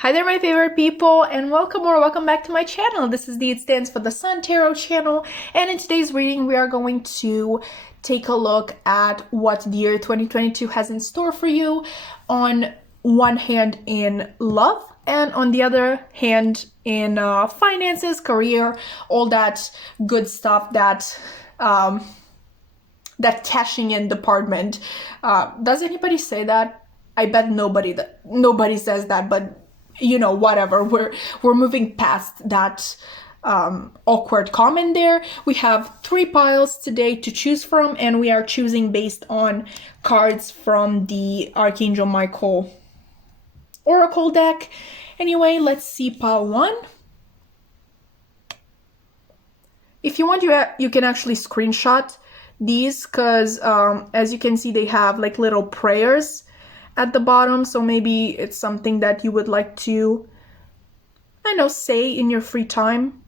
Hi there, my favorite people, and welcome back to my channel. This is it stands for the Sun Tarot channel, and in today's reading, we are going to take a look at what the year 2022 has in store for you. On one hand, in love, and on the other hand, in finances, career, all that good stuff that cashing in department. Does anybody say that? I bet nobody says that, but whatever. We're moving past that awkward comment there. We have 3 piles today to choose from, and we are choosing based on cards from the Archangel Michael Oracle deck. Anyway, let's see pile 1. If you want, you can actually screenshot these because as you can see, they have like little prayers at the bottom, so maybe it's something that you would like to, say in your free time.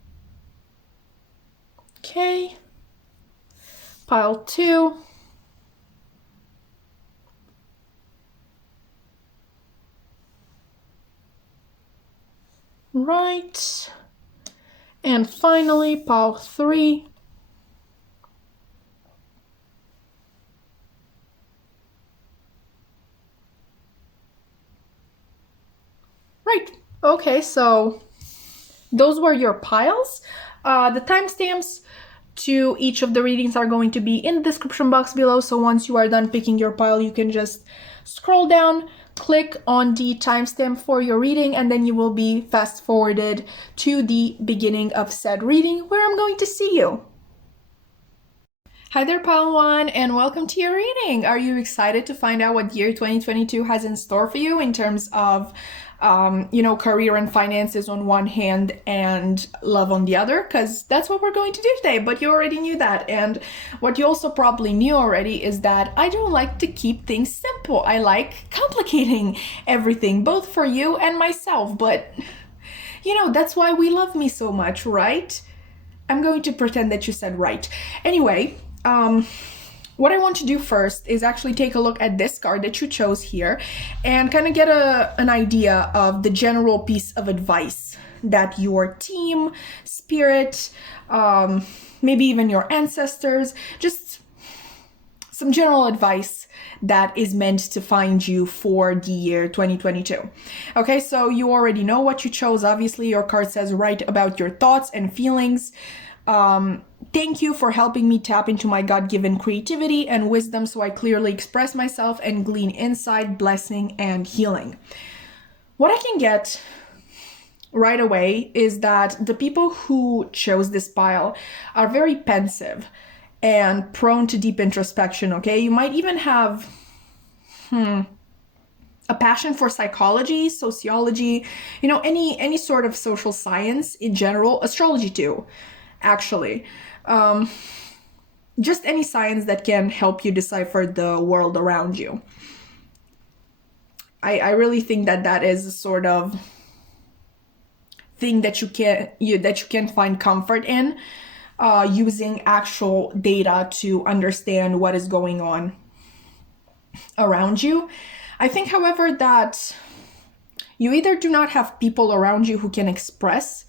Okay, pile 2. Right, and finally pile 3. Right, okay, so those were your piles. The timestamps to each of the readings are going to be in the description box below, so once you are done picking your pile, you can just scroll down, click on the timestamp for your reading, and then you will be fast forwarded to the beginning of said reading where I'm going to see you. Hi there, pile 1, and welcome to your reading. Are you excited to find out what year 2022 has in store for you in terms of career and finances on one hand and love on the other? Because that's what we're going to do today, but you already knew that. And what you also probably knew already is that I don't like to keep things simple. I like complicating everything, both for you and myself. But, that's why we love me so much, right? I'm going to pretend that you said right. Anyway, what I want to do first is actually take a look at this card that you chose here and kind of get an idea of the general piece of advice that your team, spirit, maybe even your ancestors, just some general advice that is meant to find you for the year 2022. Okay, so you already know what you chose. Obviously, your card says write about your thoughts and feelings. Thank you for helping me tap into my God-given creativity and wisdom so I clearly express myself and glean insight, blessing, and healing. What I can get right away is that the people who chose this pile are very pensive and prone to deep introspection, okay? You might even have a passion for psychology, sociology, any sort of social science in general, astrology too, actually. Just any science that can help you decipher the world around you. I really think that is a sort of thing that you can find comfort in, using actual data to understand what is going on around you. I think, however, that you either do not have people around you who can express,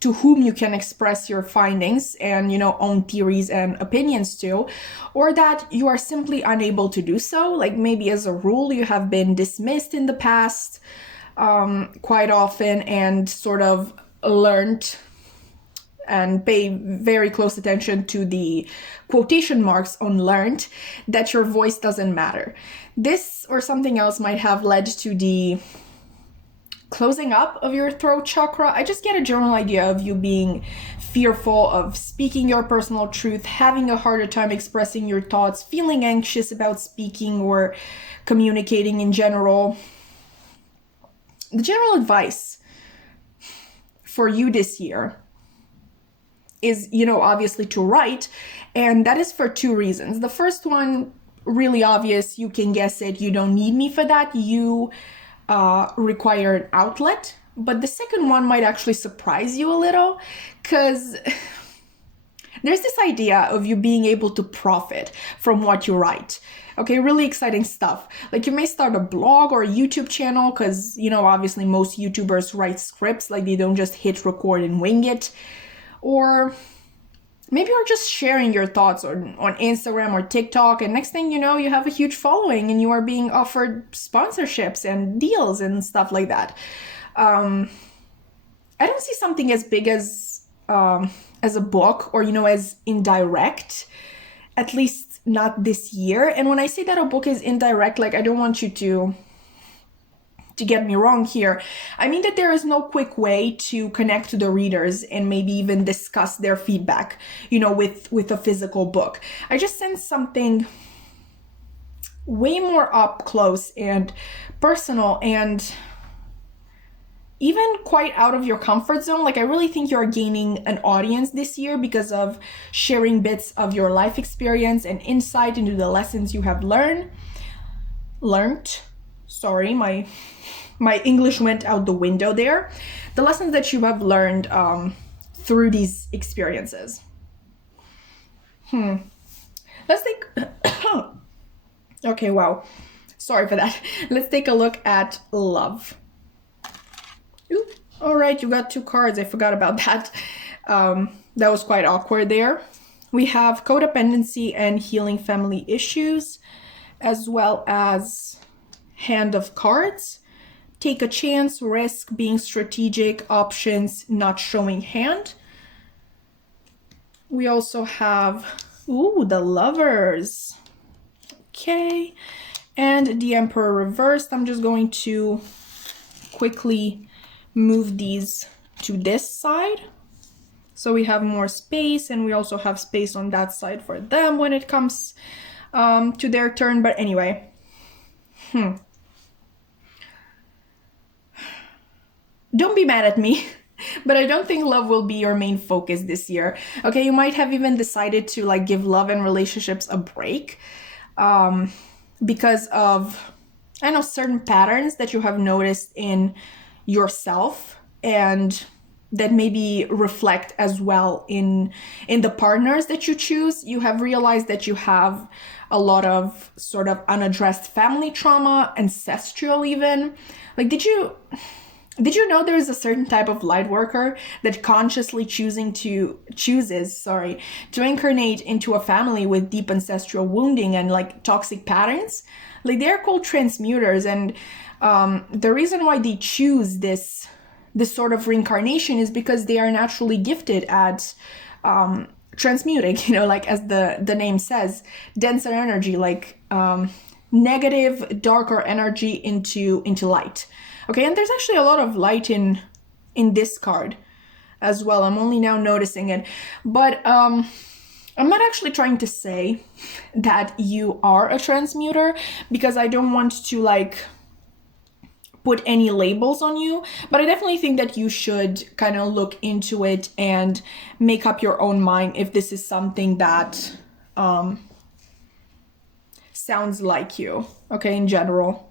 to whom you can express your findings and, own theories and opinions to, or that you are simply unable to do so. Like maybe as a rule, you have been dismissed in the past quite often and sort of learned and pay very close attention to the quotation marks on learned that your voice doesn't matter. This or something else might have led to the closing up of your throat chakra. I just get a general idea of you being fearful of speaking your personal truth, having a harder time expressing your thoughts, feeling anxious about speaking or communicating in general. The general advice for you this year is, obviously to write, and that is for 2 reasons. The first one, really obvious, you can guess it, you don't need me for that. You require an outlet. But the second one might actually surprise you a little, because There's this idea of you being able to profit from what you write. Okay, really exciting stuff. Like you may start a blog or a YouTube channel because, you know, obviously most YouTubers write scripts, like they don't just hit record and wing it. Or maybe you're just sharing your thoughts on Instagram or TikTok, and next thing you know, you have a huge following and you are being offered sponsorships and deals and stuff like that. I don't see something as big as a book or, you know, as indirect, at least not this year. And when I say that a book is indirect, like I don't want you to get me wrong here. I mean that there is no quick way to connect to the readers and maybe even discuss their feedback, you know, with a physical book. I just sense something way more up close and personal and even quite out of your comfort zone. Like I really think you're gaining an audience this year because of sharing bits of your life experience and insight into the lessons you have learned. Sorry, my English went out the window there. The lessons that you have learned through these experiences. Let's take... Okay, wow. Sorry for that. Let's take a look at love. Ooh, all right, you got 2 cards. I forgot about that. That was quite awkward there. We have codependency and healing family issues, as well as Hand of Cards. Take a chance, risk, being strategic, options, not showing hand. We also have, the Lovers. Okay, and the Emperor reversed. I'm just going to quickly move these to this side so we have more space, and we also have space on that side for them when it comes to their turn. But anyway, don't be mad at me, but I don't think love will be your main focus this year. Okay, you might have even decided to like give love and relationships a break because of, I know, certain patterns that you have noticed in yourself and that maybe reflect as well in the partners that you choose. You have realized that you have a lot of sort of unaddressed family trauma, ancestral even. Like, did you know there is a certain type of light worker that consciously chooses to incarnate into a family with deep ancestral wounding and like toxic patterns? Like, they're called transmuters, and the reason why they choose this sort of reincarnation is because they are naturally gifted at transmuting, you know, like as the name says, denser energy, like negative, darker energy into light. Okay, and there's actually a lot of light in this card as well. I'm only now noticing it, but I'm not actually trying to say that you are a transmuter, because I don't want to like put any labels on you, but I definitely think that you should kind of look into it and make up your own mind if this is something that sounds like you, okay, in general.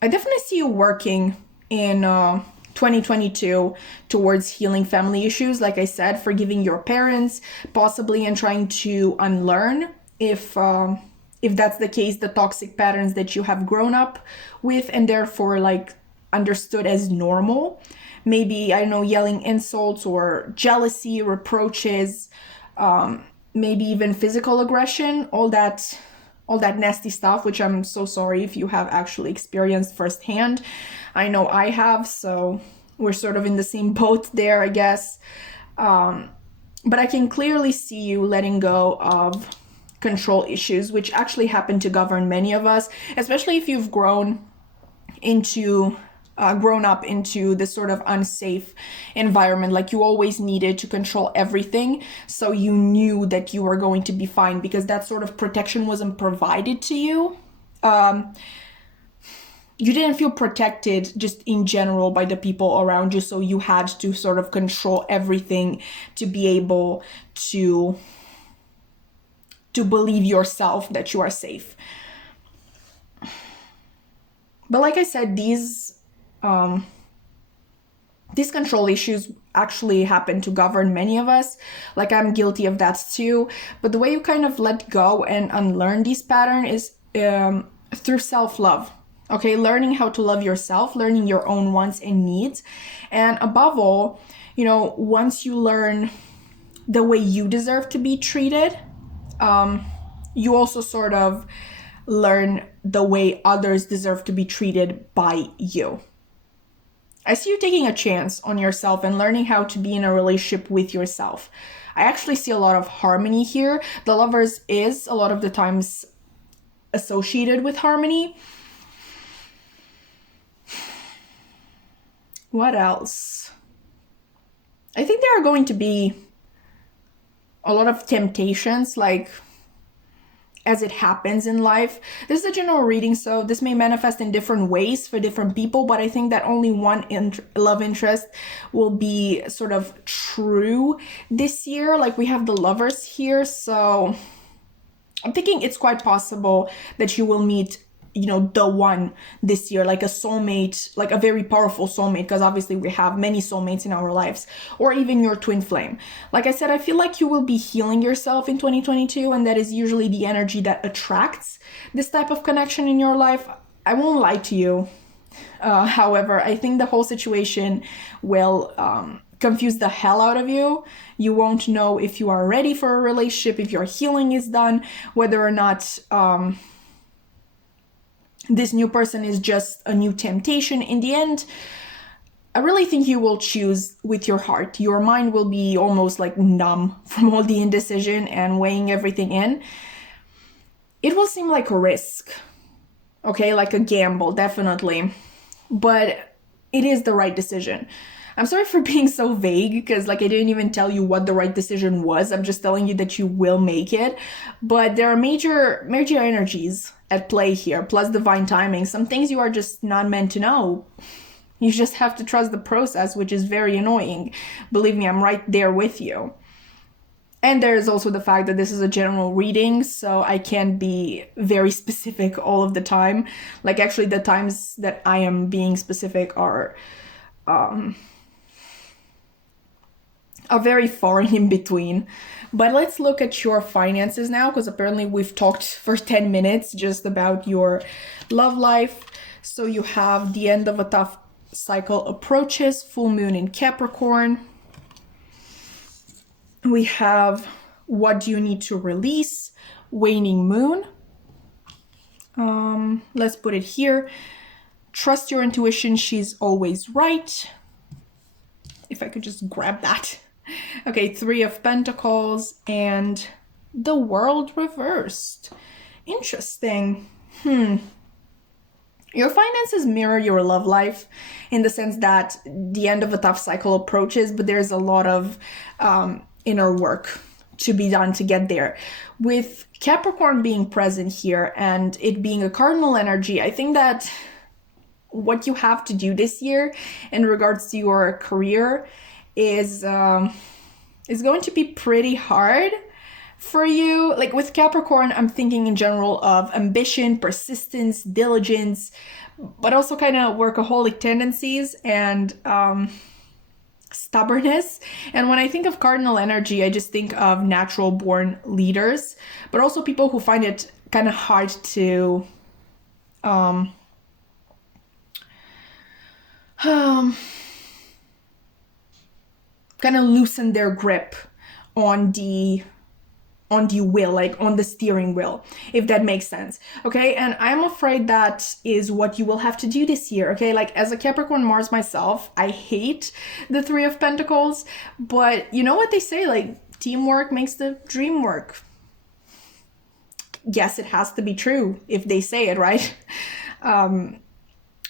I definitely see you working in 2022 towards healing family issues, like I said, forgiving your parents, possibly, and trying to unlearn, if that's the case, the toxic patterns that you have grown up with and therefore like understood as normal. Maybe, I don't know, yelling insults or jealousy, reproaches, maybe even physical aggression, all that nasty stuff, which I'm so sorry if you have actually experienced firsthand. I know I have, so we're sort of in the same boat there, I guess. But I can clearly see you letting go of control issues, which actually happen to govern many of us, especially if you've grown up into this sort of unsafe environment. Like, you always needed to control everything, so you knew that you were going to be fine because that sort of protection wasn't provided to you. You didn't feel protected just in general by the people around you, so you had to sort of control everything to be able to believe yourself that you are safe. But like I said, these these control issues actually happen to govern many of us. Like, I'm guilty of that too. But the way you kind of let go and unlearn these patterns is through self-love. Okay, learning how to love yourself, learning your own wants and needs. And above all, you know, once you learn the way you deserve to be treated, you also sort of learn the way others deserve to be treated by you. I see you taking a chance on yourself and learning how to be in a relationship with yourself. I actually see a lot of harmony here. The Lovers is a lot of the times associated with harmony. What else? I think there are going to be a lot of temptations, like, as it happens in life. This is a general reading, so this may manifest in different ways for different people, but I think that only one love interest will be sort of true this year. Like, we have the Lovers here, so I'm thinking it's quite possible that you will meet, you know, the one this year, like a soulmate, like a very powerful soulmate, because obviously we have many soulmates in our lives, or even your twin flame. Like I said, I feel like you will be healing yourself in 2022, and that is usually the energy that attracts this type of connection in your life. I won't lie to you. However, I think the whole situation will confuse the hell out of you. You won't know if you are ready for a relationship, if your healing is done, whether or not this new person is just a new temptation. In the end, I really think you will choose with your heart. Your mind will be almost like numb from all the indecision and weighing everything in. It will seem like a risk, okay, like a gamble, definitely, but it is the right decision. I'm sorry for being so vague, because like I didn't even tell you what the right decision was. I'm just telling you that you will make it. But there are major energies at play here, plus divine timing. Some things you are just not meant to know. You just have to trust the process, which is very annoying. Believe me, I'm right there with you. And there is also the fact that this is a general reading, so I can't be very specific all of the time. Like, actually, the times that I am being specific are very far in between. But let's look at your finances now, because apparently we've talked for 10 minutes just about your love life. So you have the end of a tough cycle approaches, full moon in Capricorn. We have what do you need to release, waning moon. Let's put it here. Trust your intuition, she's always right. If I could just grab that. Okay, Three of Pentacles and the World reversed. Interesting. Your finances mirror your love life in the sense that the end of a tough cycle approaches, but there's a lot of inner work to be done to get there. With Capricorn being present here and it being a cardinal energy, I think that what you have to do this year in regards to your career is going to be pretty hard for you. Like, with Capricorn, I'm thinking in general of ambition, persistence, diligence, but also kind of workaholic tendencies and stubbornness. And when I think of cardinal energy, I just think of natural born leaders, but also people who find it kind of hard to kind of loosen their grip on the wheel, like on the steering wheel, if that makes sense. Okay, and I'm afraid that is what you will have to do this year. Okay, like, as a Capricorn Mars myself, I hate the Three of Pentacles, but you know what they say, like, teamwork makes the dream work. Yes, it has to be true if they say it, right?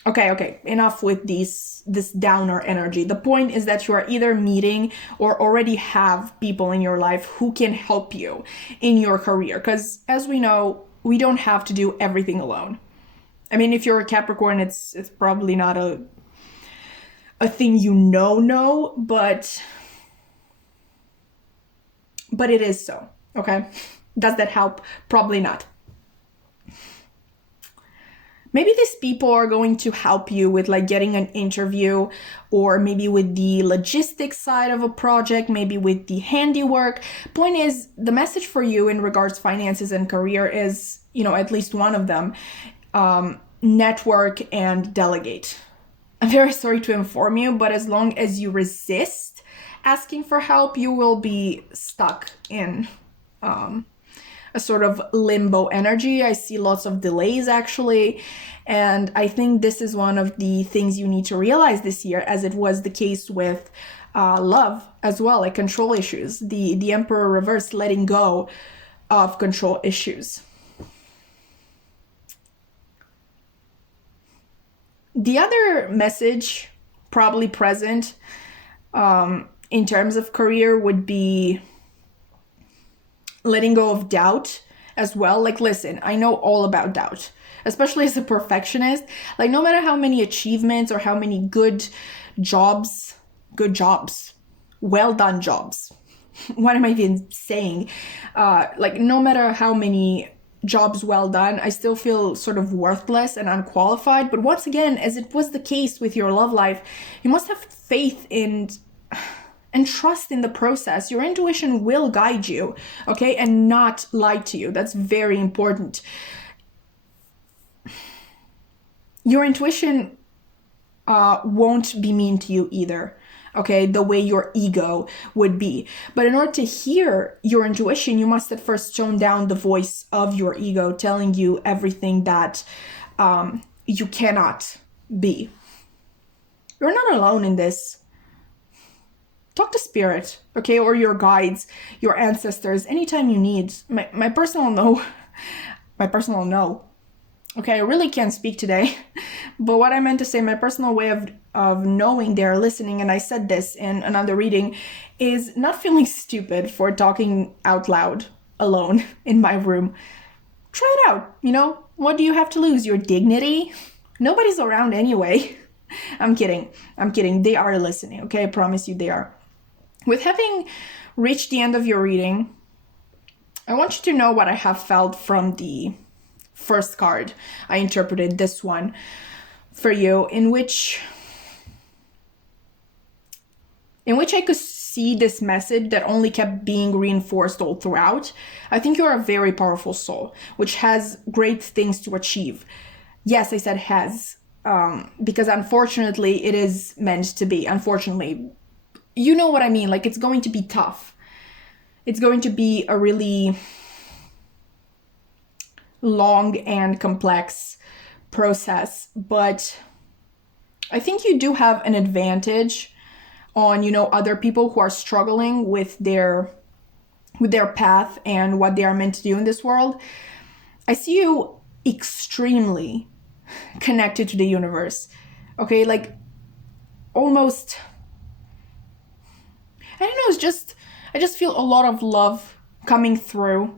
Okay, enough with this downer energy. The point is that you are either meeting or already have people in your life who can help you in your career. Because as we know, we don't have to do everything alone. I mean, if you're a Capricorn, it's probably not a thing you know, but it is so, okay? Does that help? Probably not. maybe these people are going to help you with like getting an interview, or maybe with the logistics side of a project, maybe with the handiwork. Point is, the message for you in regards to finances and career is, at least one of them, network and delegate. I'm very sorry to inform you, but as long as you resist asking for help, you will be stuck in a sort of limbo energy. I see lots of delays actually. And I think this is one of the things you need to realize this year, as it was the case with love as well, like control issues. The Emperor reversed, letting go of control issues. The other message probably present in terms of career would be letting go of doubt as well. Like, listen, I know all about doubt, especially as a perfectionist. Like, no matter how many achievements or how many good jobs, well done jobs, what am I even saying? Like, no matter how many jobs well done, I still feel sort of worthless and unqualified. But once again, as it was the case with your love life, you must have faith in and trust in the process. Your intuition will guide you, okay, and not lie to you. That's very important. Your intuition won't be mean to you either, okay, the way your ego would be. But in order to hear your intuition, you must at first tone down the voice of your ego telling you everything that you cannot be. You're not alone in this. Talk to spirit, okay, or your guides, your ancestors, anytime you need. My personal no. Okay, I really can't speak today, but what I meant to say, my personal way of knowing they're listening, and I said this in another reading, is not feeling stupid for talking out loud alone in my room. Try it out, What do you have to lose? Your dignity? Nobody's around anyway. I'm kidding. They are listening, okay? I promise you they are. With having reached the end of your reading, I want you to know what I have felt from the first card. I interpreted this one for you, in which I could see this message that only kept being reinforced all throughout. I think you're a very powerful soul, which has great things to achieve. Yes, I said has, because unfortunately it is meant to be. Unfortunately, you know what I mean? Like, it's going to be tough. It's going to be a really long and complex process, but I think you do have an advantage on, other people who are struggling with their path and what they are meant to do in this world. I see you extremely connected to the universe. Okay, like almost, I don't know, I just feel a lot of love coming through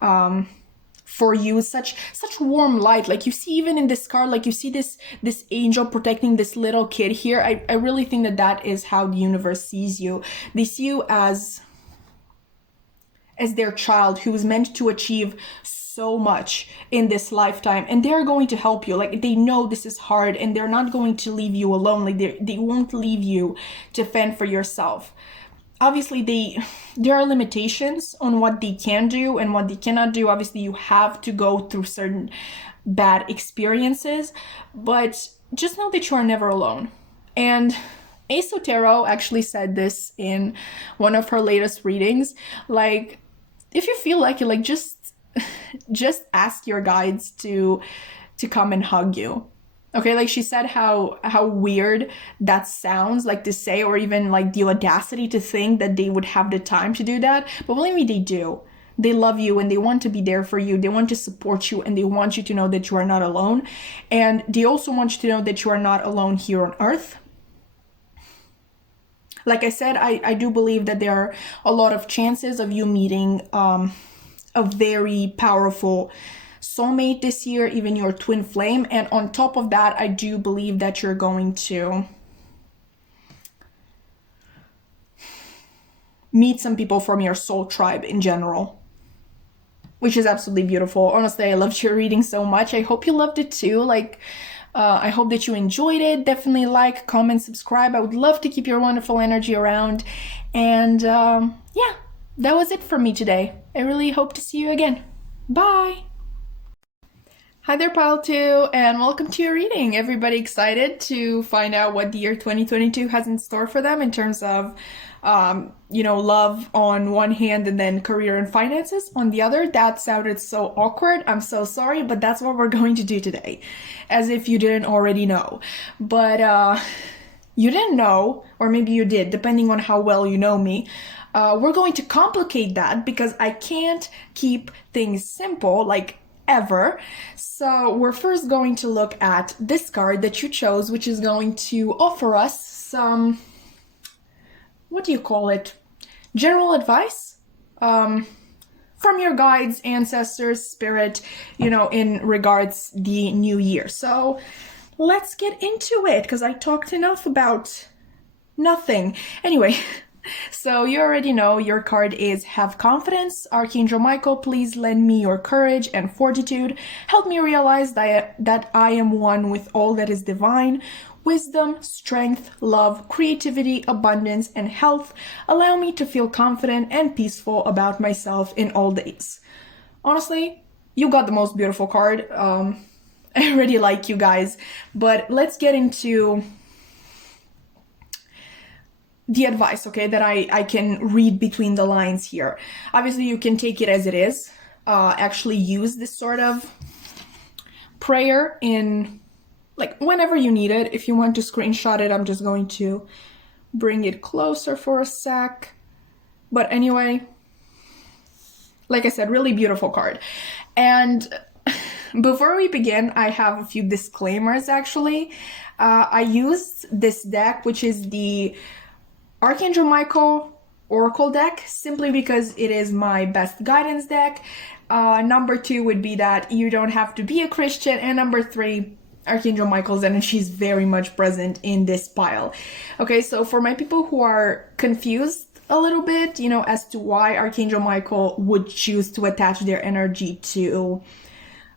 for you. Such warm light. Like, you see, even in this card, like, you see this angel protecting this little kid here. I really think that is how the universe sees you. They see you as their child who is meant to achieve so much in this lifetime, and they're going to help you. Like, they know this is hard, and they're not going to leave you alone. Like, they won't leave you to fend for yourself. Obviously, there are limitations on what they can do and what they cannot do. Obviously, you have to go through certain bad experiences, but just know that you are never alone. And Tarot actually said this in one of her latest readings. Like, if you feel like it, like, just ask your guides to come and hug you. Okay, like, she said how weird that sounds, like, to say, or even like the audacity to think that they would have the time to do that. But believe me, they do. They love you and they want to be there for you. They want to support you and they want you to know that you are not alone. And they also want you to know that you are not alone here on Earth. Like I said, I do believe that there are a lot of chances of you meeting a very powerful soulmate this year, even your twin flame. And on top of that, I do believe that you're going to meet some people from your soul tribe in general. which is absolutely beautiful. Honestly, I loved your reading so much. I hope you loved it too. Like, I hope that you enjoyed it. Definitely like, comment, subscribe. I would love to keep your wonderful energy around. And yeah, that was it for me today. I really hope to see you again. Bye! Hi there, Pile 2, and welcome to your reading. Everybody excited to find out what the year 2022 has in store for them in terms of, love on one hand and then career and finances on the other? That sounded so awkward. I'm so sorry, but that's what we're going to do today, as if you didn't already know. But you didn't know, or maybe you did, depending on how well you know me. We're going to complicate that because I can't keep things simple, like ever. So we're first going to look at this card that you chose, which is going to offer us some, what do you call it? General advice from your guides, ancestors, spirit, in regards the new year. So let's get into it because I talked enough about nothing. Anyway, so you already know your card is Have Confidence. Archangel Michael, please lend me your courage and fortitude. Help me realize that I am one with all that is divine. Wisdom, strength, love, creativity, abundance, and health. Allow me to feel confident and peaceful about myself in all days. Honestly, you got the most beautiful card. I already like you guys, but let's get into the advice, okay, that I can read between the lines here. Obviously, you can take it as it is. Actually use this sort of prayer in, like, whenever you need it. If you want to screenshot it, I'm just going to bring it closer for a sec. But anyway, like I said, really beautiful card. And before we begin, I have a few disclaimers, actually. I used this deck, which is the Archangel Michael Oracle deck, simply because it is my best guidance deck. Number 2 would be that you don't have to be a Christian. And number 3, Archangel Michael's energy is very much present in this pile. Okay, so for my people who are confused a little bit, as to why Archangel Michael would choose to attach their energy to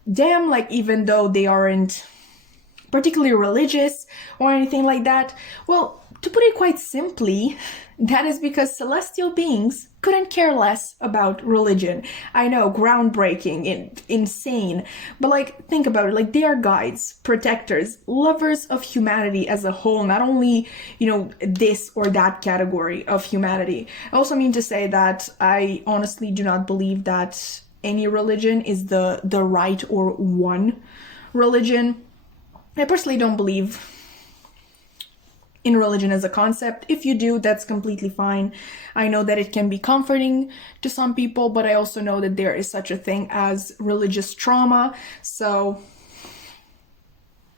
them, like, even though they aren't particularly religious or anything like that, well, to put it quite simply, that is because celestial beings couldn't care less about religion. I know, groundbreaking, insane, but like, think about it, like, they are guides, protectors, lovers of humanity as a whole, not only, this or that category of humanity. I also mean to say that I honestly do not believe that any religion is the right or one religion. I personally don't believe in religion as a concept. If you do, that's completely fine. I know that it can be comforting to some people, but I also know that there is such a thing as religious trauma. So,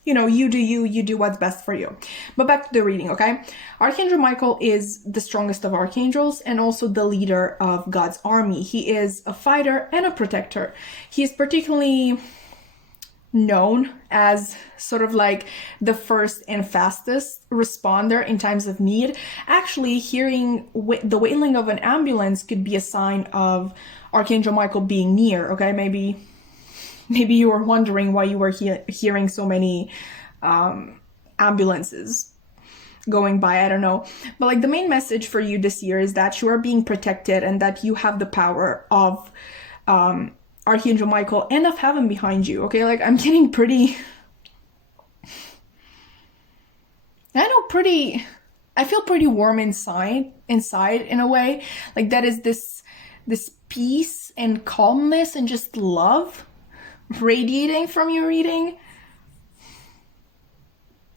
you do you do what's best for you. But back to the reading, okay? Archangel Michael is the strongest of archangels and also the leader of God's army. He is a fighter and a protector. He is particularly known as sort of like the first and fastest responder in times of need. Actually, hearing the wailing of an ambulance could be a sign of Archangel Michael being near, okay? Maybe you were wondering why you were hearing so many ambulances going by, I don't know. But like, the main message for you this year is that you are being protected and that you have the power of Archangel Michael and of heaven behind you, okay? Like, I'm getting pretty, I feel pretty warm inside in a way. Like, that is this peace and calmness and just love radiating from your reading.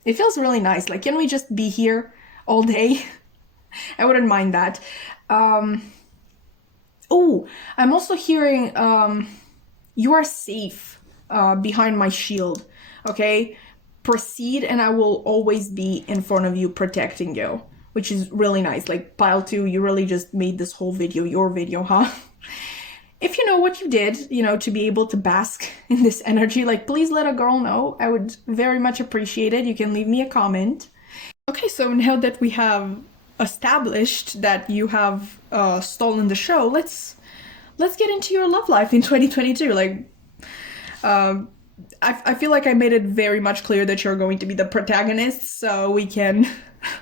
It feels really nice. Like, can we just be here all day? I wouldn't mind that. Oh, I'm also hearing you are safe behind my shield, okay? Proceed and I will always be in front of you protecting you, which is really nice. Like, pile 2, you really just made this whole video your video, huh? If you know what you did, to be able to bask in this energy, like, please let a girl know. I would very much appreciate it. You can leave me a comment. Okay, so now that we have established that you have stolen the show, let's let's get into your love life in 2022. Like, I feel like I made it very much clear that you're going to be the protagonist, so we can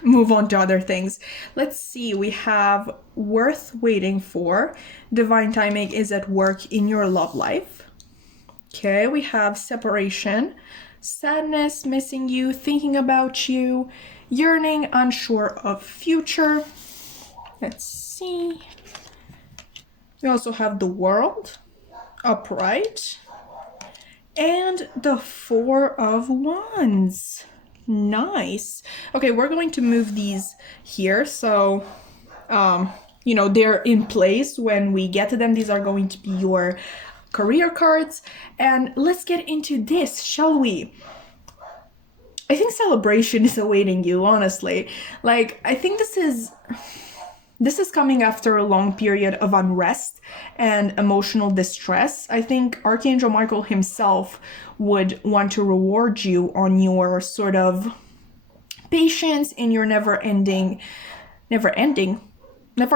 move on to other things. Let's see, we have worth waiting for. Divine timing is at work in your love life. Okay, we have separation, sadness, missing you, thinking about you, yearning, unsure of future. Let's see. We also have the world, upright, and the Four of Wands. Nice. Okay, we're going to move these here, so you know, they're in place when we get to them. These are going to be your career cards. And let's get into this, shall we? I think celebration is awaiting you, honestly. Like, I think this is coming after a long period of unrest and emotional distress. I think Archangel Michael himself would want to reward you on your sort of patience in your never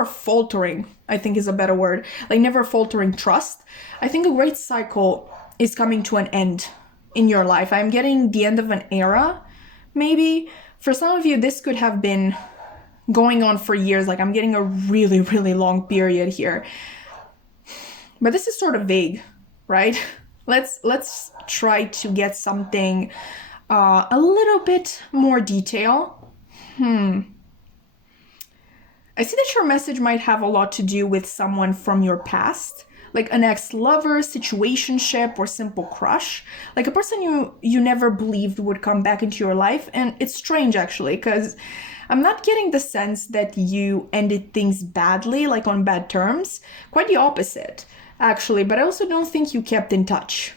faltering, I think is a better word, like never faltering trust. I think a great cycle is coming to an end in your life. I'm getting the end of an era, maybe. For some of you, this could have been going on for years. Like, I'm getting a really, really long period here. But this is sort of vague, right? Let's try to get something a little bit more detail. I see that your message might have a lot to do with someone from your past, like an ex-lover, situationship, or simple crush, like a person you never believed would come back into your life. And it's strange, actually, because I'm not getting the sense that you ended things badly, like on bad terms. Quite the opposite, actually, but I also don't think you kept in touch.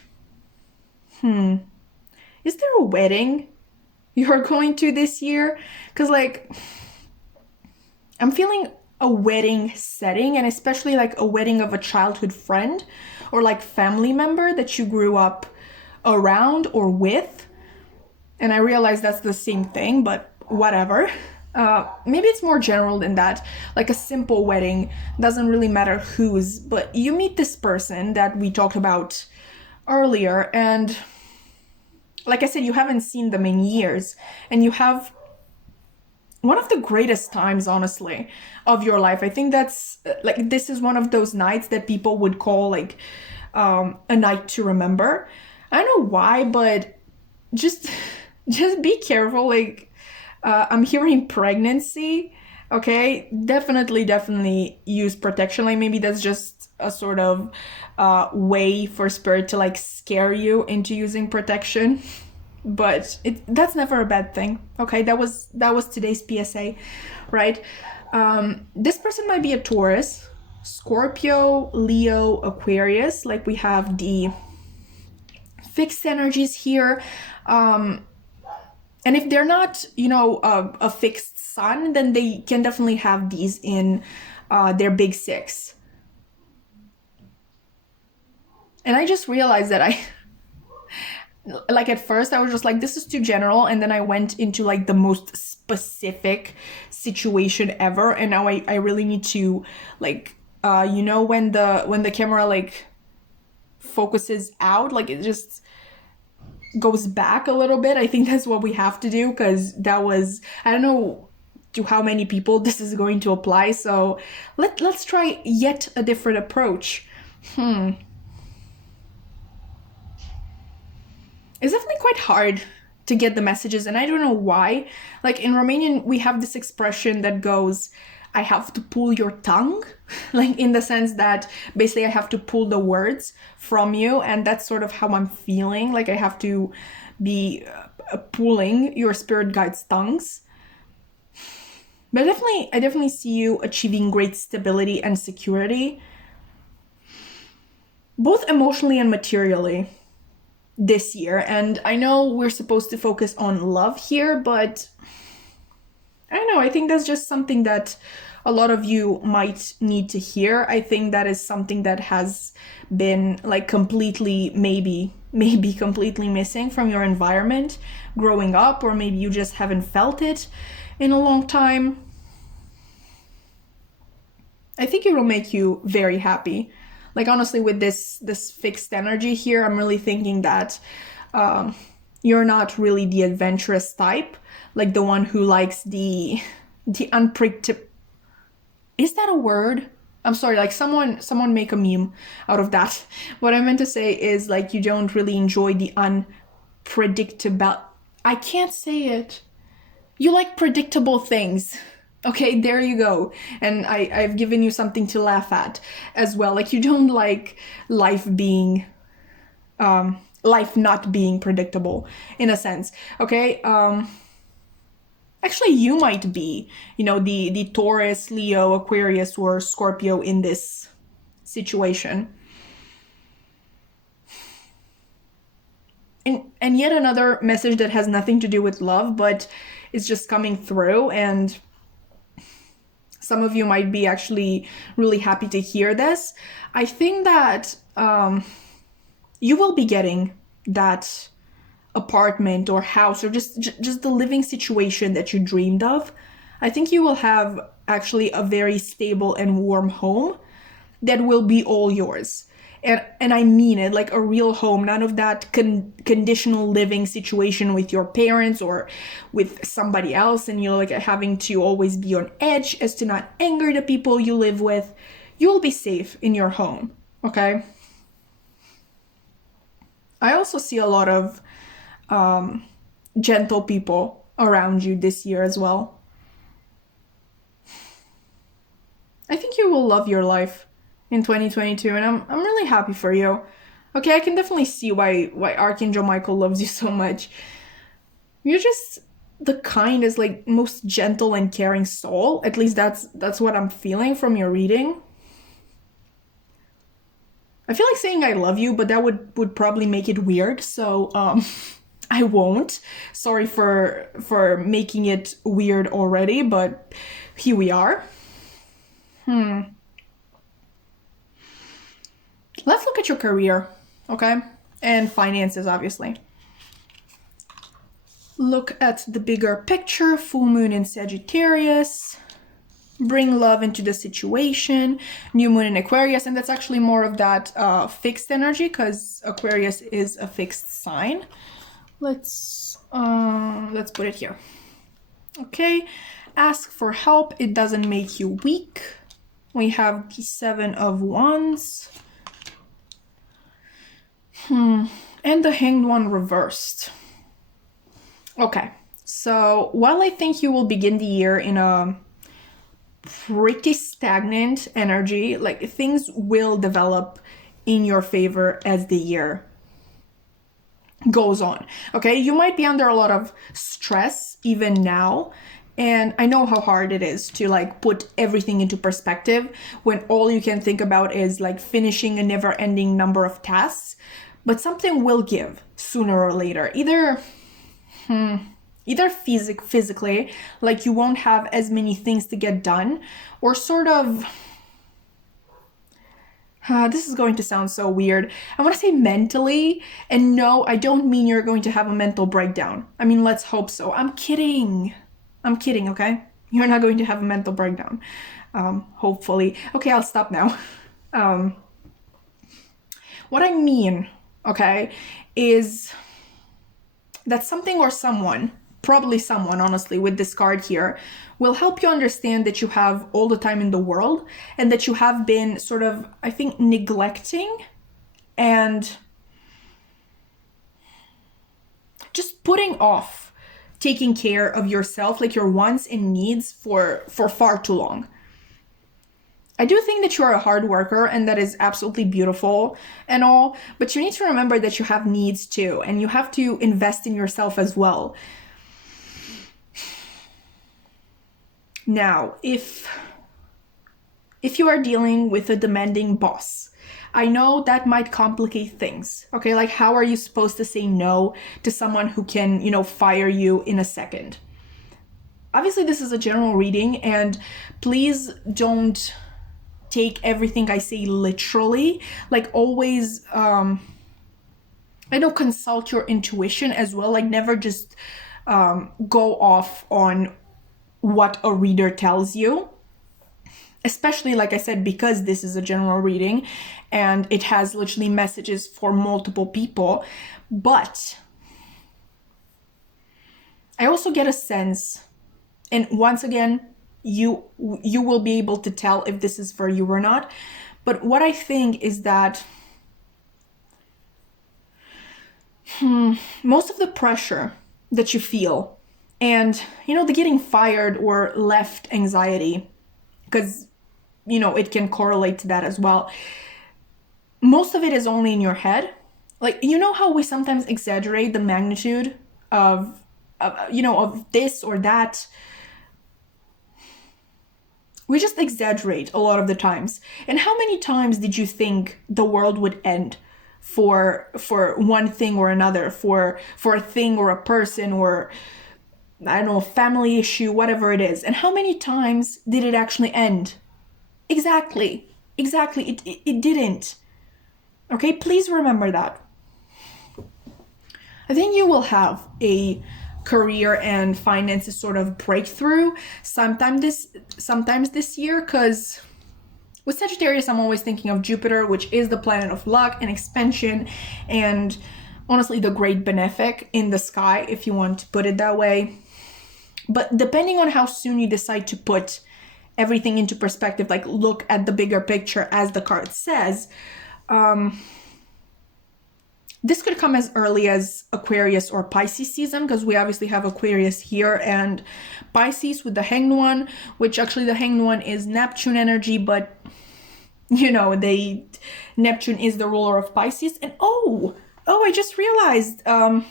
Is there a wedding you're going to this year? Because, like, I'm feeling a wedding setting, and especially like a wedding of a childhood friend or like family member that you grew up around or with. And I realize that's the same thing, but whatever. Maybe it's more general than that. Like a simple wedding, doesn't really matter whose, but you meet this person that we talked about earlier, and like I said, you haven't seen them in years, and you have one of the greatest times, honestly, of your life. I think that's like, this is one of those nights that people would call like a night to remember. I don't know why, but just be careful. Like, I'm hearing pregnancy. Okay, definitely use protection. Like, maybe that's just a sort of way for spirit to like scare you into using protection. But that's never a bad thing. Okay, that was today's PSA, right? This person might be a Taurus, Scorpio, Leo, Aquarius. Like, we have the fixed energies here. And if they're not, you know, a fixed sun, then they can definitely have these in their big six. And I just realized that like, at first I was just like, this is too general, and then I went into like the most specific situation ever, and now I really need to like you know, when the camera like focuses out, like it just goes back a little bit. I think that's what we have to do, because that was, I don't know to how many people this is going to apply, so let's try yet a different approach. It's definitely quite hard to get the messages, and I don't know why. Like, in Romanian, we have this expression that goes, I have to pull your tongue, like in the sense that basically I have to pull the words from you, and that's sort of how I'm feeling. Like, I have to be pulling your spirit guides' tongues. But I definitely see you achieving great stability and security, both emotionally and materially, this year. And I know we're supposed to focus on love here, but I don't know, I think that's just something that a lot of you might need to hear. I think that is something that has been like completely, maybe completely missing from your environment growing up, or maybe you just haven't felt it in a long time. I think it will make you very happy. Like honestly, with this fixed energy here, I'm really thinking that you're not really the adventurous type, like the one who likes the unpredictable. Is that a word? I'm sorry, like someone make a meme out of that. What I meant to say is like you don't really enjoy the unpredictable. I can't say it. You like predictable things. Okay, there you go. And I've given you something to laugh at as well. Like you don't like life being life not being predictable in a sense. Okay? Actually you might be, you know, the Taurus, Leo, Aquarius, or Scorpio in this situation. And yet another message that has nothing to do with love, but is just coming through, and some of you might be actually really happy to hear this. I think that you will be getting that apartment or house or just the living situation that you dreamed of. I think you will have actually a very stable and warm home that will be all yours. And I mean it, like a real home, none of that conditional living situation with your parents or with somebody else, and you're like having to always be on edge as to not anger the people you live with. You'll be safe in your home, okay? I also see a lot of gentle people around you this year as well. I think you will love your life in 2022, and I'm really happy for you. Okay, I can definitely see why Archangel Michael loves you so much. You're just the kindest, like most gentle and caring soul. At least that's what I'm feeling from your reading. I feel like saying I love you, but that would probably make it weird. So I won't. Sorry for making it weird already, but here we are. Let's look at your career, okay? And finances, obviously. Look at the bigger picture, full moon in Sagittarius. Bring love into the situation, new moon in Aquarius, and that's actually more of that fixed energy because Aquarius is a fixed sign. Let's put it here. Okay, ask for help. It doesn't make you weak. We have the 7 of Wands. And the Hanged One reversed. Okay, so while I think you will begin the year in a pretty stagnant energy, like things will develop in your favor as the year goes on. Okay, you might be under a lot of stress even now, and I know how hard it is to like put everything into perspective when all you can think about is like finishing a never-ending number of tasks. But something will give sooner or later. Either physically, like you won't have as many things to get done, or sort of this is going to sound so weird. I want to say mentally, and no, I don't mean you're going to have a mental breakdown. I mean, let's hope so. I'm kidding, okay? You're not going to have a mental breakdown, hopefully. Okay, I'll stop now. What I mean, okay, is that something or someone, probably someone, honestly, with this card here, will help you understand that you have all the time in the world and that you have been sort of, I think, neglecting and just putting off taking care of yourself, like your wants and needs for far too long. I do think that you are a hard worker, and that is absolutely beautiful and all, but you need to remember that you have needs too, and you have to invest in yourself as well. Now, if you are dealing with a demanding boss, I know that might complicate things, okay? Like, how are you supposed to say no to someone who can, fire you in a second? Obviously, this is a general reading, and please don't take everything I say literally. Like, always, consult your intuition as well. Like, never just go off on what a reader tells you. especially, like I said, because this is a general reading and it has literally messages for multiple people. But I also get a sense, and once again, you will be able to tell if this is for you or not. But what I think is that most of the pressure that you feel, and the getting fired or left anxiety, because it can correlate to that as well, most of it is only in your head. Like, how we sometimes exaggerate the magnitude of this or that. We just exaggerate a lot of the times. And how many times did you think the world would end for one thing or another, for a thing or a person, or I don't know, a family issue, whatever it is? And how many times did it actually end? Exactly. It didn't. Okay, please remember that. I think you will have a career and finances sort of breakthrough sometimes this year, because with Sagittarius, I'm always thinking of Jupiter, which is the planet of luck and expansion, and honestly the great benefic in the sky, if you want to put it that way. But depending on how soon you decide to put everything into perspective, like look at the bigger picture as the card says, this could come as early as Aquarius or Pisces season, because we obviously have Aquarius here and Pisces with the Hanged One, which actually the Hanged One is Neptune energy, but Neptune is the ruler of Pisces. And I just realized, how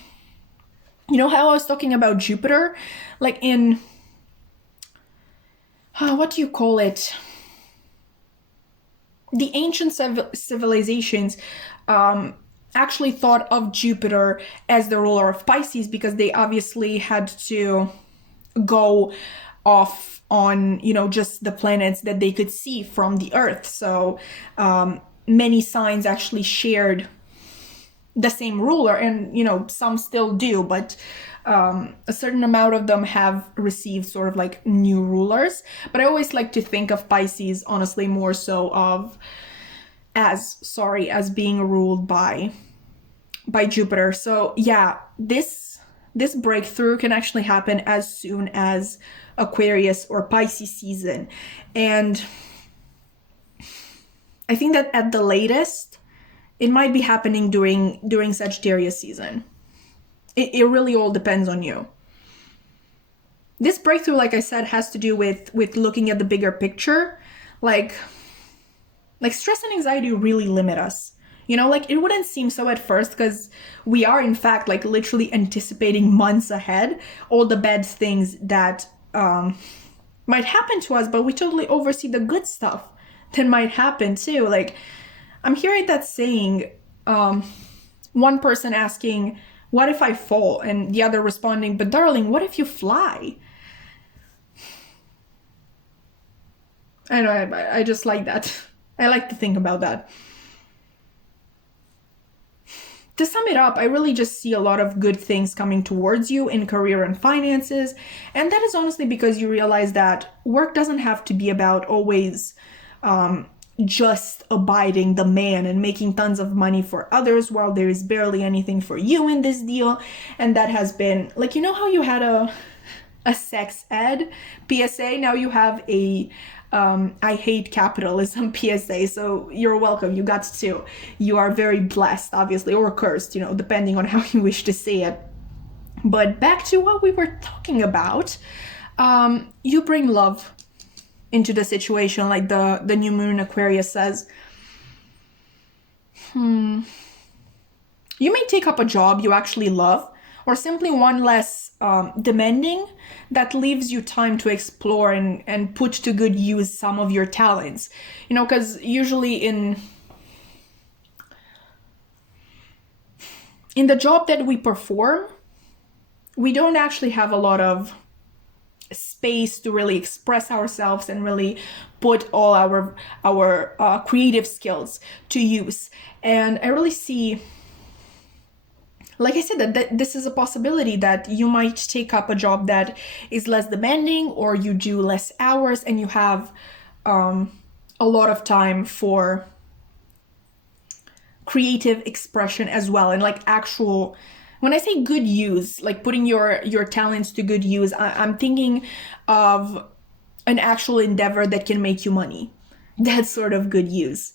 I was talking about Jupiter, like in, what do you call it? The ancient civilizations, actually thought of Jupiter as the ruler of Pisces, because they obviously had to go off on, just the planets that they could see from the Earth. So many signs actually shared the same ruler, and, some still do, but a certain amount of them have received sort of like new rulers. But I always like to think of Pisces, honestly, more so as being ruled by Jupiter. So yeah, this breakthrough can actually happen as soon as Aquarius or Pisces season. And I think that at the latest, it might be happening during Sagittarius season. It really all depends on you. This breakthrough, like I said, has to do with looking at the bigger picture. Like stress and anxiety really limit us. It wouldn't seem so at first, because we are in fact like literally anticipating months ahead all the bad things that might happen to us, but we totally oversee the good stuff that might happen too. Like, I'm hearing that saying, one person asking, what if I fall? And the other responding, but darling, what if you fly? I know, I just like that. I like to think about that. To sum it up, I really just see a lot of good things coming towards you in career and finances. And that is honestly because you realize that work doesn't have to be about always just abiding the man and making tons of money for others while there is barely anything for you in this deal. And that has been, like, how you had a sex ed PSA, now you have a I hate capitalism PSA. So you're welcome. You got to. You are very blessed, obviously, or cursed, depending on how you wish to say it. But back to what we were talking about. You bring love into the situation, like the new moon in Aquarius says. You may take up a job you actually love, or simply one less demanding, that leaves you time to explore and put to good use some of your talents. Because usually in the job that we perform, we don't actually have a lot of space to really express ourselves and really put all our creative skills to use. And I really see, like I said, that this is a possibility that you might take up a job that is less demanding, or you do less hours and you have a lot of time for creative expression as well, and like actual, when I say good use, like putting your talents to good use, I'm thinking of an actual endeavor that can make you money. That's sort of good use.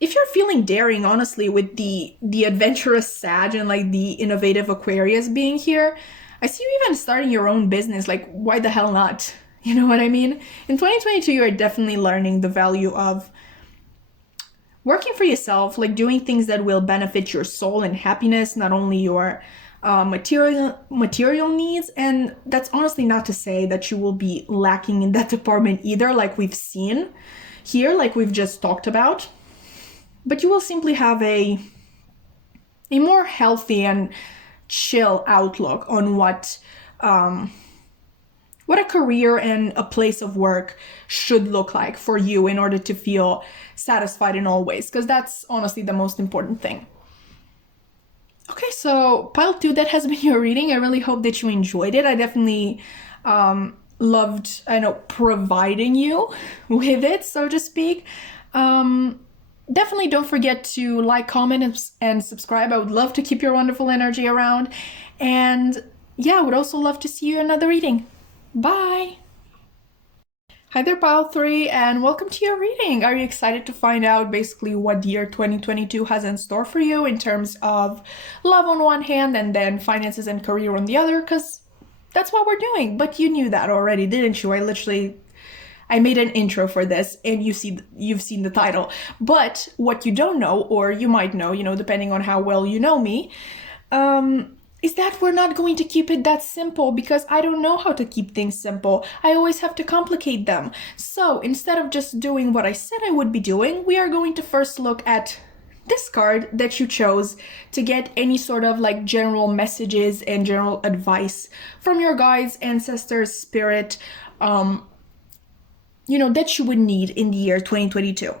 If you're feeling daring, honestly, with the adventurous Sag and like the innovative Aquarius being here, I see you even starting your own business. Like, why the hell not? You know what I mean? In 2022, you are definitely learning the value of working for yourself, like doing things that will benefit your soul and happiness, not only your material needs. And that's honestly not to say that you will be lacking in that department either, like we've seen here, like we've just talked about. But you will simply have a more healthy and chill outlook on what a career and a place of work should look like for you in order to feel satisfied in all ways, because that's honestly the most important thing. Okay, so pile 2, that has been your reading. I really hope that you enjoyed it. I definitely loved, providing you with it, so to speak. Definitely don't forget to like, comment, and subscribe. I would love to keep your wonderful energy around. And yeah, I would also love to see you in another reading. Bye! Hi there, pile 3, and welcome to your reading. Are you excited to find out basically what year 2022 has in store for you in terms of love on one hand and then finances and career on the other? Because that's what we're doing. But you knew that already, didn't you? I made an intro for this, and you've seen the title. But what you don't know, or you might know, depending on how well you know me, is that we're not going to keep it that simple, because I don't know how to keep things simple. I always have to complicate them. So instead of just doing what I said I would be doing, we are going to first look at this card that you chose to get any sort of like general messages and general advice from your guides, ancestors, spirit, that you would need in the year 2022.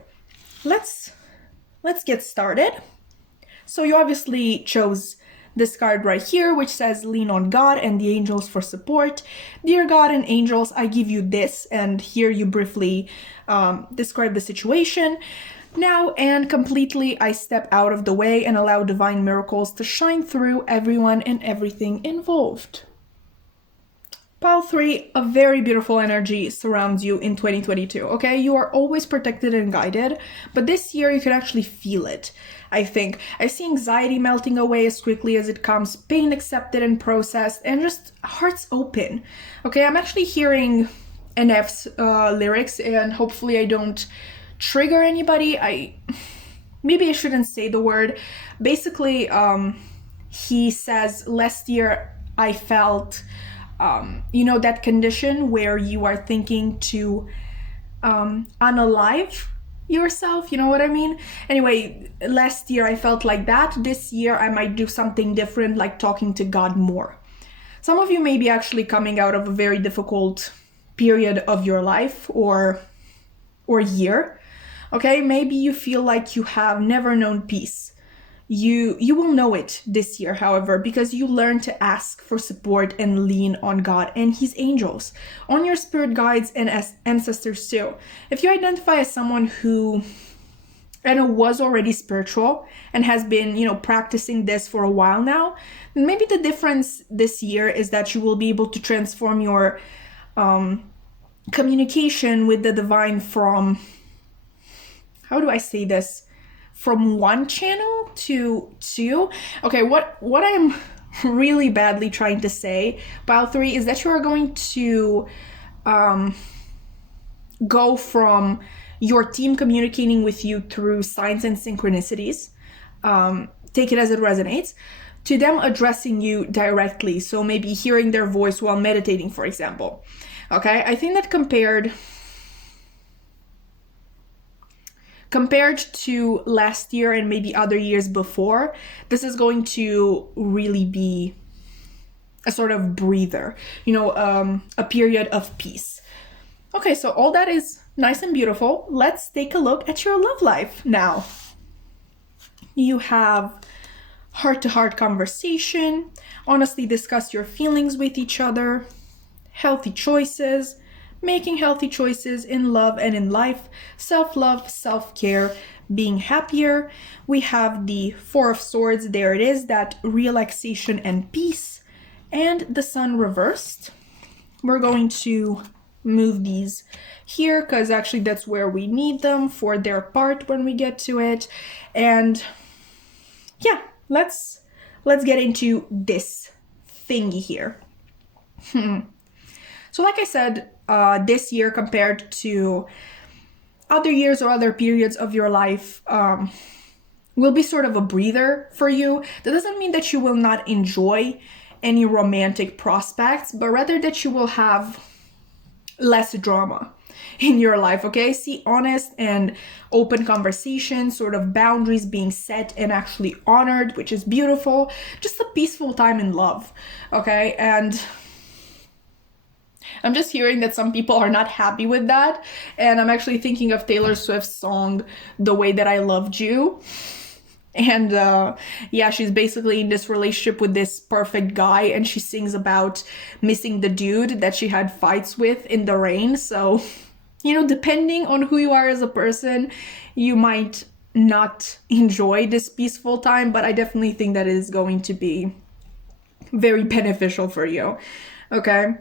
Let's get started. So you obviously chose this card right here, which says lean on God and the angels for support. Dear God and angels, I give you this, and here you briefly describe the situation. Now and completely I step out of the way and allow divine miracles to shine through everyone and everything involved. Pile 3, a very beautiful energy surrounds you in 2022, okay? You are always protected and guided, but this year you can actually feel it, I think. I see anxiety melting away as quickly as it comes, pain accepted and processed, and just hearts open, okay? I'm actually hearing NF's lyrics, and hopefully I don't trigger anybody. Maybe I shouldn't say the word. Basically, he says, last year I felt... that condition where you are thinking to unalive yourself, you know what I mean? Anyway, last year I felt like that. This year I might do something different, like talking to God more. Some of you may be actually coming out of a very difficult period of your life or year, okay? Maybe you feel like you have never known peace. You will know it this year, however, because you learn to ask for support and lean on God and his angels, on your spirit guides and ancestors too. If you identify as someone who was already spiritual and has been, practicing this for a while now, maybe the difference this year is that you will be able to transform your communication with the divine from, how do I say this? From one channel to two. Okay, what I'm really badly trying to say, pile 3, is that you are going to go from your team communicating with you through signs and synchronicities, take it as it resonates, to them addressing you directly. So maybe hearing their voice while meditating, for example. Okay, I think that compared to last year and maybe other years before, this is going to really be a sort of breather, a period of peace. Okay, so all that is nice and beautiful. Let's take a look at your love life now. You have heart-to-heart conversation, honestly discuss your feelings with each other, healthy choices, making healthy choices in love and in life, self-love, self-care, being happier. We have the Four of Swords, there it is, that relaxation and peace, and the Sun reversed. We're going to move these here because actually that's where we need them for their part when we get to it. And yeah, let's get into this thingy here. So like I said, this year compared to other years or other periods of your life will be sort of a breather for you. That doesn't mean that you will not enjoy any romantic prospects, but rather that you will have less drama in your life, okay? See, honest and open conversation, sort of boundaries being set and actually honored, which is beautiful. Just a peaceful time in love, okay? And I'm just hearing that some people are not happy with that, and I'm actually thinking of Taylor Swift's song, The Way That I Loved You. And yeah, she's basically in this relationship with this perfect guy, and she sings about missing the dude that she had fights with in the rain. So, you know, depending on who you are as a person, you might not enjoy this peaceful time, but I definitely think that it is going to be very beneficial for you, okay?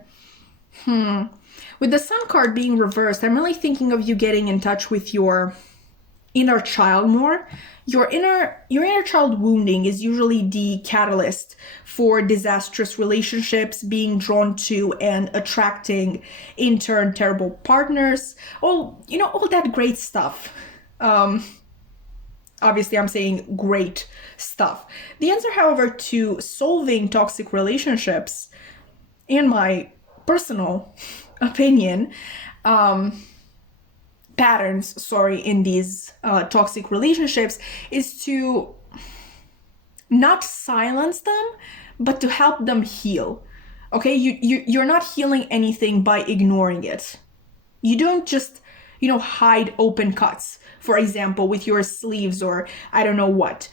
With the Sun card being reversed, I'm really thinking of you getting in touch with your inner child more. Your inner child wounding is usually the catalyst for disastrous relationships, being drawn to and attracting in turn terrible partners, all that great stuff. Obviously I'm saying great stuff. The answer, however, to solving toxic relationships, in my personal opinion, patterns, in these toxic relationships, is to not silence them, but to help them heal. Okay, you're not healing anything by ignoring it. You don't just, hide open cuts, for example, with your sleeves or I don't know what.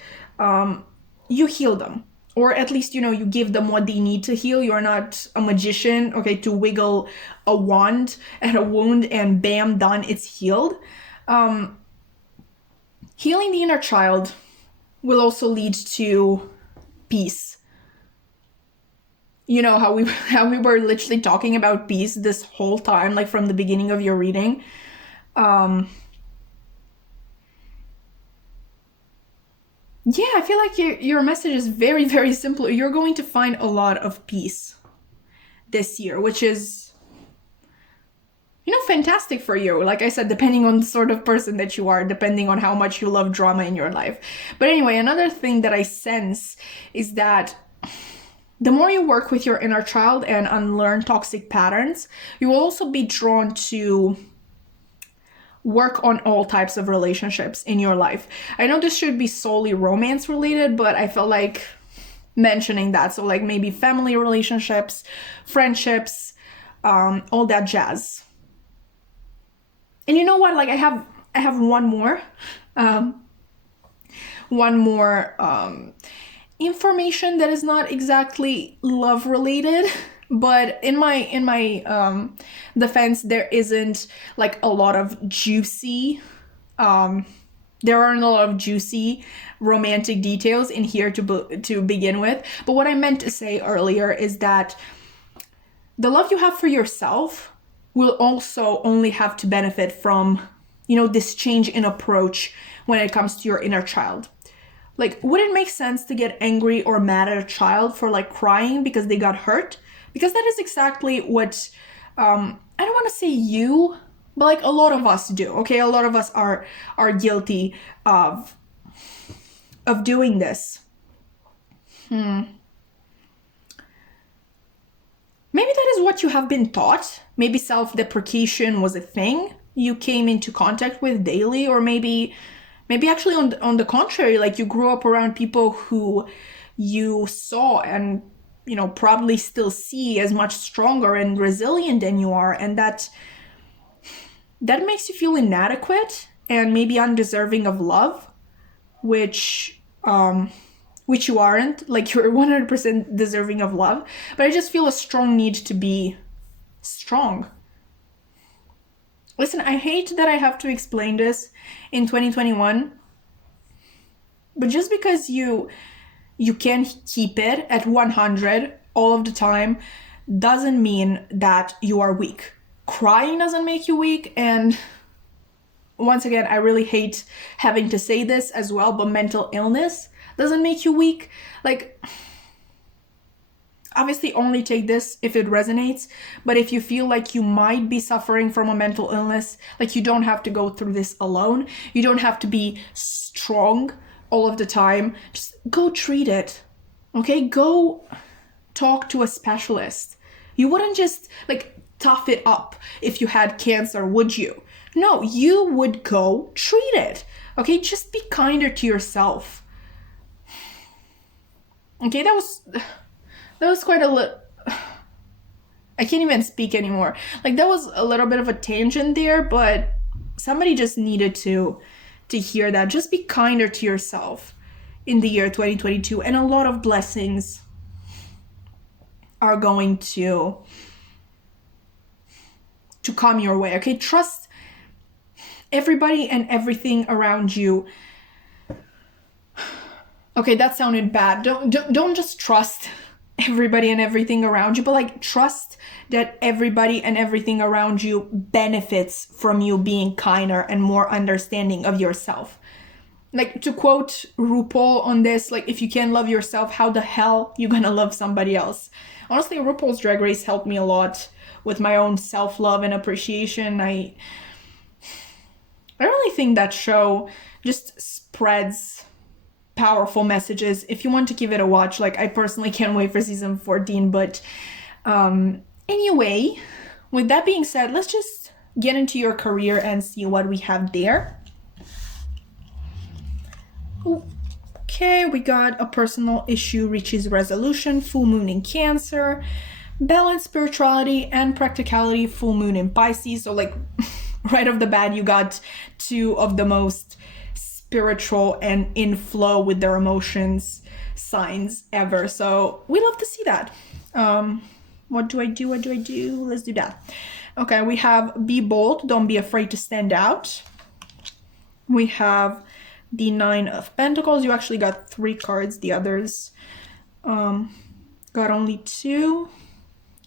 You heal them. Or at least, you give them what they need to heal. You're not a magician, okay, to wiggle a wand at a wound and bam, done, it's healed. Healing the inner child will also lead to peace. You know how we were literally talking about peace this whole time, like from the beginning of your reading. Yeah, I feel like your message is very, very simple. You're going to find a lot of peace this year, which is, fantastic for you. Like I said, depending on the sort of person that you are, depending on how much you love drama in your life. But anyway, another thing that I sense is that the more you work with your inner child and unlearn toxic patterns, you will also be drawn to work on all types of relationships in your life. I know this should be solely romance related, but I felt like mentioning that. So like maybe family relationships, friendships, all that jazz. And you know what? Like I have one more information that is not exactly love related. But in my defense, there isn't like a lot of juicy, there aren't a lot of juicy romantic details in here to begin with. But what I meant to say earlier is that the love you have for yourself will also only have to benefit from, this change in approach when it comes to your inner child. Like, would it make sense to get angry or mad at a child for like crying because they got hurt? Because that is exactly what, I don't want to say you, but like a lot of us do, okay? A lot of us are guilty of doing this. Maybe that is what you have been taught. Maybe self-deprecation was a thing you came into contact with daily, or maybe actually on the contrary, like you grew up around people who you saw and probably still see as much stronger and resilient than you are, and that makes you feel inadequate and maybe undeserving of love, which you aren't. Like, you're 100% deserving of love, but I just feel a strong need to be strong. Listen, I hate that I have to explain this in 2021, but just because you can't keep it at 100 all of the time doesn't mean that you are weak. Crying doesn't make you weak, and once again, I really hate having to say this as well, but mental illness doesn't make you weak. Like, obviously only take this if it resonates, but if you feel like you might be suffering from a mental illness, like, you don't have to go through this alone. You don't have to be strong all of the time. Just go treat it. Okay? Go talk to a specialist. You wouldn't just like tough it up if you had cancer, would you? No, you would go treat it. Okay? Just be kinder to yourself. Okay, that was quite a little... I can't even speak anymore. Like, that was a little bit of a tangent there, but somebody just needed to hear that. Just be kinder to yourself in the year 2022, and a lot of blessings are going to come your way. Okay, trust everybody and everything around you. Okay, that sounded bad. Don't just trust everybody and everything around you, but like, trust that everybody and everything around you benefits from you being kinder and more understanding of yourself. Like, to quote RuPaul on this, like, if you can't love yourself, how the hell you gonna love somebody else? Honestly, RuPaul's Drag Race helped me a lot with my own self-love and appreciation. I really think that show just spreads powerful messages. If you want to give it a watch, like, I personally can't wait for season 14. But anyway, with that being said, let's just get into your career and see what we have there. Okay, we got a personal issue reaches resolution, full moon in Cancer, balance, spirituality, and practicality, full moon in Pisces. So, like, right off the bat, you got two of the most spiritual and in flow with their emotions signs ever. So we love to see that. What do I do? Let's do that. Okay, we have be bold, don't be afraid to stand out. We have the 9 of Pentacles. You actually got 3 cards. The others got only 2.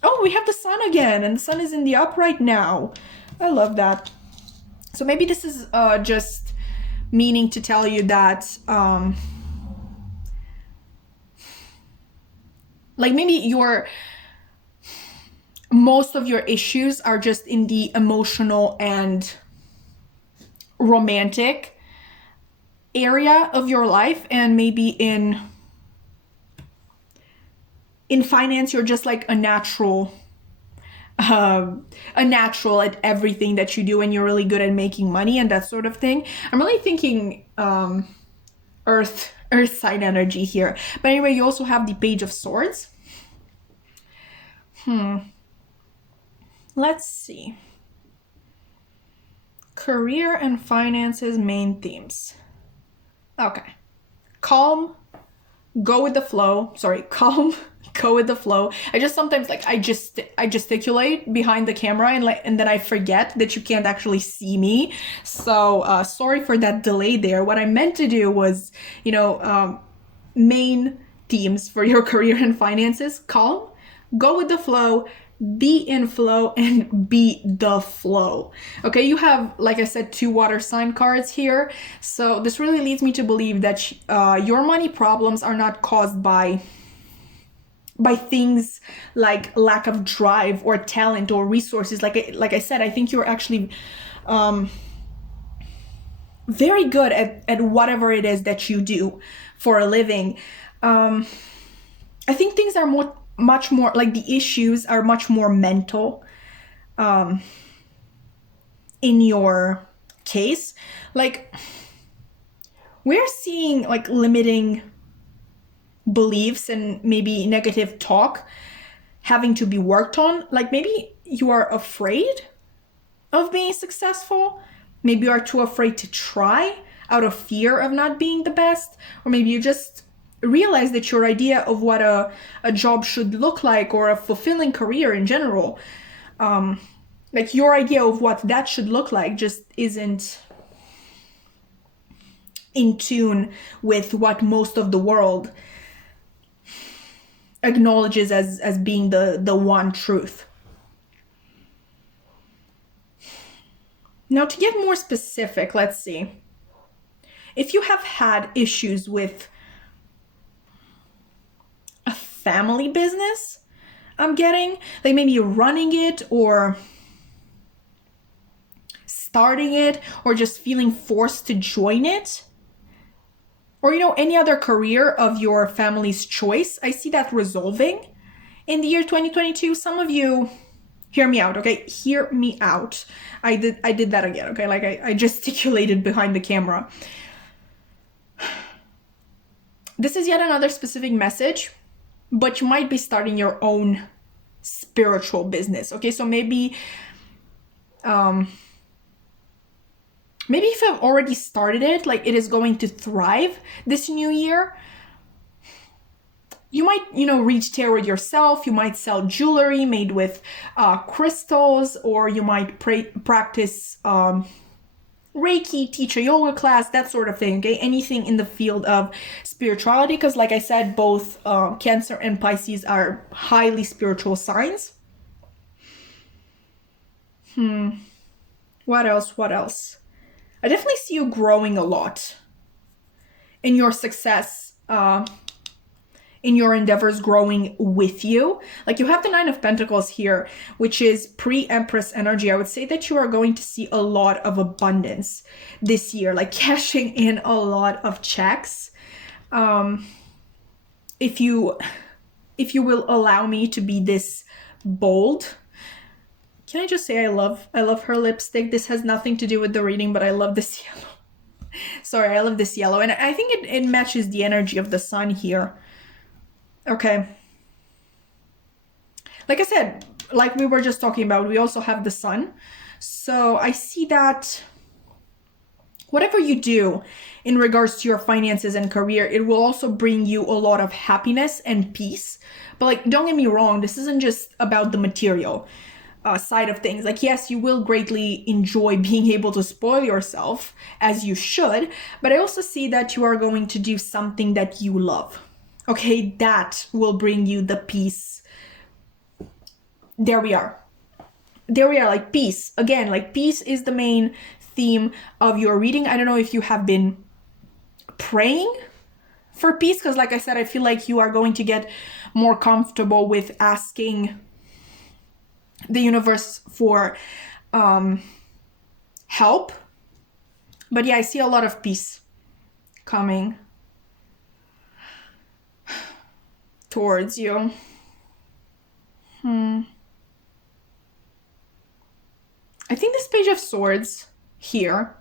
Oh, we have the Sun again, and the Sun is in the upright now. I love that. So maybe this is just meaning to tell you that like, maybe most of your issues are just in the emotional and romantic area of your life, and maybe in finance you're just like a natural at everything that you do, and you're really good at making money and that sort of thing. I'm really thinking earth sign energy here. But anyway, you also have the Page of Swords. Let's see. Career and finances main themes. Okay. Calm, go with the flow. Sorry, calm, go with the flow. I just sometimes, like, I gesticulate behind the camera, and then I forget that you can't actually see me. So sorry for that delay there. What I meant to do was, main themes for your career and finances: calm, go with the flow, be in flow, and be the flow. Okay, you have, like I said, 2 water sign cards here. So this really leads me to believe that your money problems are not caused by things like lack of drive or talent or resources. Like I said, I think you're actually very good at whatever it is that you do for a living. I think things are much more, like, the issues are much more mental in your case. Like, we're seeing, like, limiting beliefs and maybe negative talk having to be worked on. Like, maybe you are afraid of being successful. Maybe you are too afraid to try out of fear of not being the best. Or maybe you just realize that your idea of what a job should look like, or a fulfilling career in general, like, like your idea of what that should look like just isn't in tune with what most of the world acknowledges as being the one truth. Now, to get more specific, let's see. If you have had issues with a family business, I'm getting, like maybe you're running it or starting it or just feeling forced to join it, or, you know, any other career of your family's choice, I see that resolving in the year 2022. Some of you, hear me out, okay? Hear me out. I did that again, okay? Like I gesticulated behind the camera. This is yet another specific message, but you might be starting your own spiritual business, okay? So maybe if you've already started it, like it is going to thrive this new year. You might, you know, reach tarot yourself. You might sell jewelry made with crystals, or you might practice Reiki, teach a yoga class, that sort of thing, okay? Anything in the field of spirituality, because like I said, both Cancer and Pisces are highly spiritual signs. What else? I definitely see you growing a lot in your success, in your endeavors, growing with you. Like you have the Nine of Pentacles here, which is pre-Empress energy. I would say that you are going to see a lot of abundance this year, like cashing in a lot of checks. If you will allow me to be this bold, can I just say I love her lipstick. This has nothing to do with the reading, but I love this yellow. Sorry, I love this yellow. And I think it matches the energy of the sun here. Okay. Like I said, like we were just talking about, we also have the sun. So I see that whatever you do in regards to your finances and career, it will also bring you a lot of happiness and peace. But like, don't get me wrong, this isn't just about the material side of things. Like, yes, you will greatly enjoy being able to spoil yourself, as you should, but I also see that you are going to do something that you love. Okay, that will bring you the peace. There we are, like peace. Again, like peace is the main theme of your reading. I don't know if you have been praying for peace, because like I said, I feel like you are going to get more comfortable with asking the universe for help. But yeah, I see a lot of peace coming towards you. I think this Page of Swords here,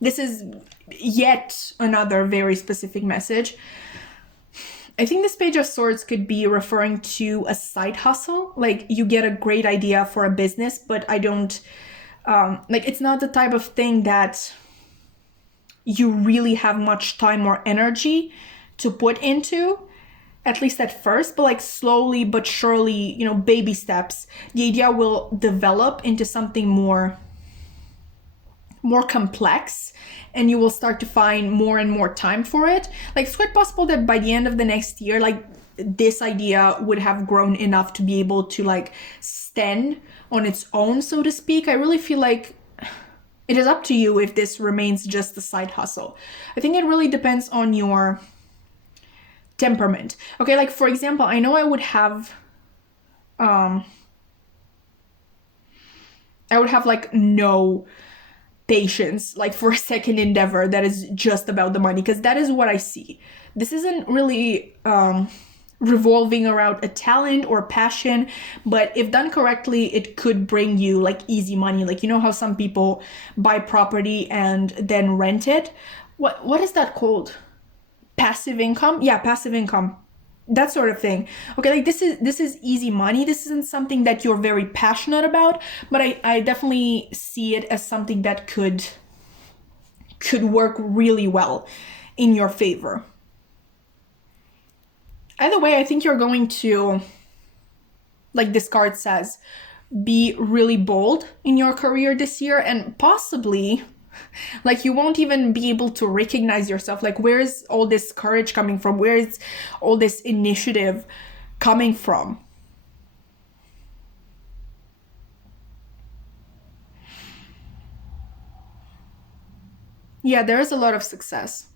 this is yet another very specific message. I think this Page of Swords could be referring to a side hustle. Like you get a great idea for a business, but I don't, like it's not the type of thing that you really have much time or energy to put into, at least at first, but like slowly but surely, you know, baby steps, the idea will develop into something more complex, and you will start to find more and more time for it. Like it's quite possible that by the end of the next year, like this idea would have grown enough to be able to like stand on its own, so to speak. I really feel like it is up to you if this remains just a side hustle. I think it really depends on your temperament. Okay, like for example, I know I would have like no patience like for a second endeavor that is just about the money, because that is what I see. This isn't really revolving around a talent or passion, but if done correctly, it could bring you like easy money. Like, you know how some people buy property and then rent it? What is that called? Passive income? Yeah, passive income. That sort of thing. Okay, like this is easy money. This isn't something that you're very passionate about, but I definitely see it as something that could work really well in your favor. Either way, I think you're going to, like this card says, be really bold in your career this year, and possibly like you won't even be able to recognize yourself. Like, where's all this courage coming from? Where is all this initiative coming from? Yeah, there is a lot of success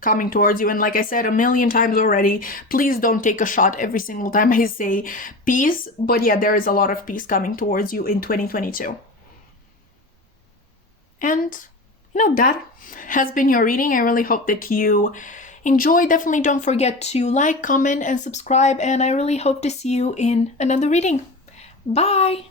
coming towards you. And like I said a million times already, please don't take a shot every single time I say peace. But yeah, there is a lot of peace coming towards you in 2022. And that has been your reading. I really hope that you enjoy. Definitely don't forget to like, comment, and subscribe. And I really hope to see you in another reading. Bye!